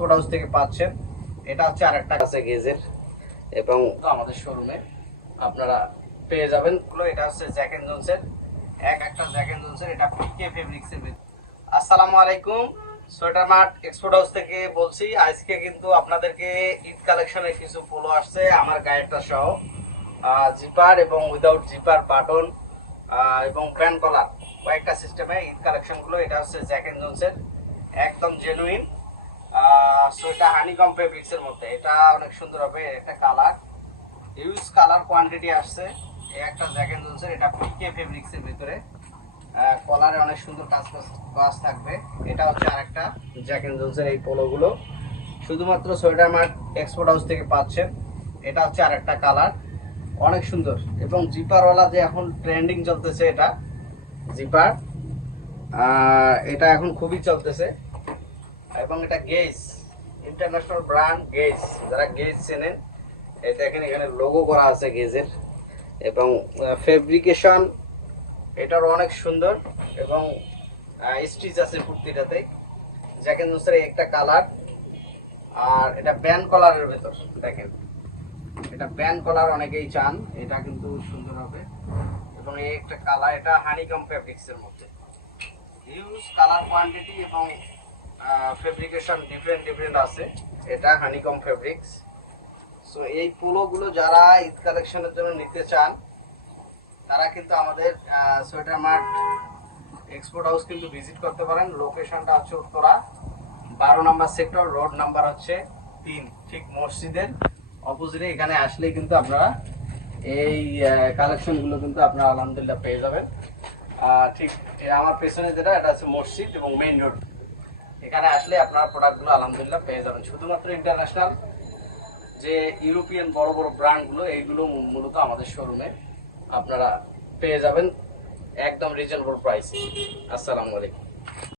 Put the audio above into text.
Export house থেকে পাচ্ছেন। এটা হচ্ছে আরেকটা আছে গেজের, এবং আমাদের শোরুমে আপনারা পেয়ে যাবেন। এটা হচ্ছে জ্যাক এন্ড জোনসের, একটা জ্যাক এন্ড জোনসের, এটা পিকে ফেব্রিক্সের ভিতরে। আসসালামু আলাইকুম, সোয়েটার মার্ট এক্সপোর্ট হাউস থেকে বলছি। আজকে কিন্তু আপনাদেরকে ঈদ কালেকশনের কিছু পোলো আসছে আমার গায়েরটা সহ, জিপার এবং উইদাউট জিপার বাটন এবং প্যান কলার কয়েকটা সিস্টেমে ঈদ কালেকশনগুলো। এটা হচ্ছে জ্যাক এন্ড জোনসের, একদম জেনুইন। সো এটা হানিকম ফেব্রিক্সের মধ্যে, এটা অনেক সুন্দর হবে। একটা কালার, হিউজ কালার কোয়ান্টিটি আসছে। এই একটা জ্যাক এন্ড জোনসের, এটা পিকে ফেব্রিক্সের ভিতরে, কলারে অনেক সুন্দর কাজ থাকবে। এটা হচ্ছে আরেকটা জ্যাক এন্ড জোনসের এই পোলোগুলো শুধুমাত্র সোয়েটার মার্ট এক্সপোর্ট হাউস থেকে পাচ্ছেন। এটা হচ্ছে আরেকটা কালার, অনেক সুন্দর। এবং জিপারওয়ালা যে এখন ট্রেন্ডিং চলতেছে, এটা জিপার, এটা এখন খুবই চলতেছে। এবং এটা গেজ, ইন্টারন্যাশনাল ব্র্যান্ড গেজ, যারা গেজ চেনেন, এই দেখেন এখানে লোগো করা আছে গেজের। এবং ফেব্রিকেশন এটার অনেক সুন্দর, এবং স্টিচ আছে প্রতিটাতে। জ্যাক এন্ড জোনসের একটা কালার, আর এটা ব্যান্ড কলারের ভেতর দেখেন, এটা ব্যান্ড কলার অনেকেই চান, এটা কিন্তু সুন্দর হবে। এবং এই একটা কালার, এটা হানিকম ফেব্রিক্সের মধ্যে, হিউজ কালার কোয়ান্টিটি এবং ফেব্রিকেশন ডিফারেন্ট আছে। এটা হানিকম ফেব্রিক্স। সো এই পোলোগুলো যারা ঈদ কালেকশনের জন্য নিতে চান, তারা কিন্তু আমাদের সোয়েটার মার্ট এক্সপোর্ট হাউস কিন্তু ভিজিট করতে পারেন। লোকেশনটা হচ্ছে উত্তরা 12 নম্বর সেক্টর, রোড নাম্বার হচ্ছে 3, ঠিক মসজিদের অপোজিটে। এখানে আসলেই কিন্তু আপনারা এই কালেকশনগুলো কিন্তু আপনারা আলহামদুলিল্লাহ পেয়ে যাবেন। ঠিক আমার পেছনে যেটা, এটা হচ্ছে মসজিদ এবং মেইন রোড। এখানে আসলে আপনারা প্রোডাক্টগুলো আলহামদুলিল্লাহ পেয়ে যাবেন। শুধুমাত্র ইন্টারন্যাশনাল যে ইউরোপিয়ান বড় বড় ব্র্যান্ডগুলো, এইগুলো মূলত আমাদের শোরুমে আপনারা পেয়ে যাবেন একদম রিজনেবল প্রাইসে। আসসালামু আলাইকুম।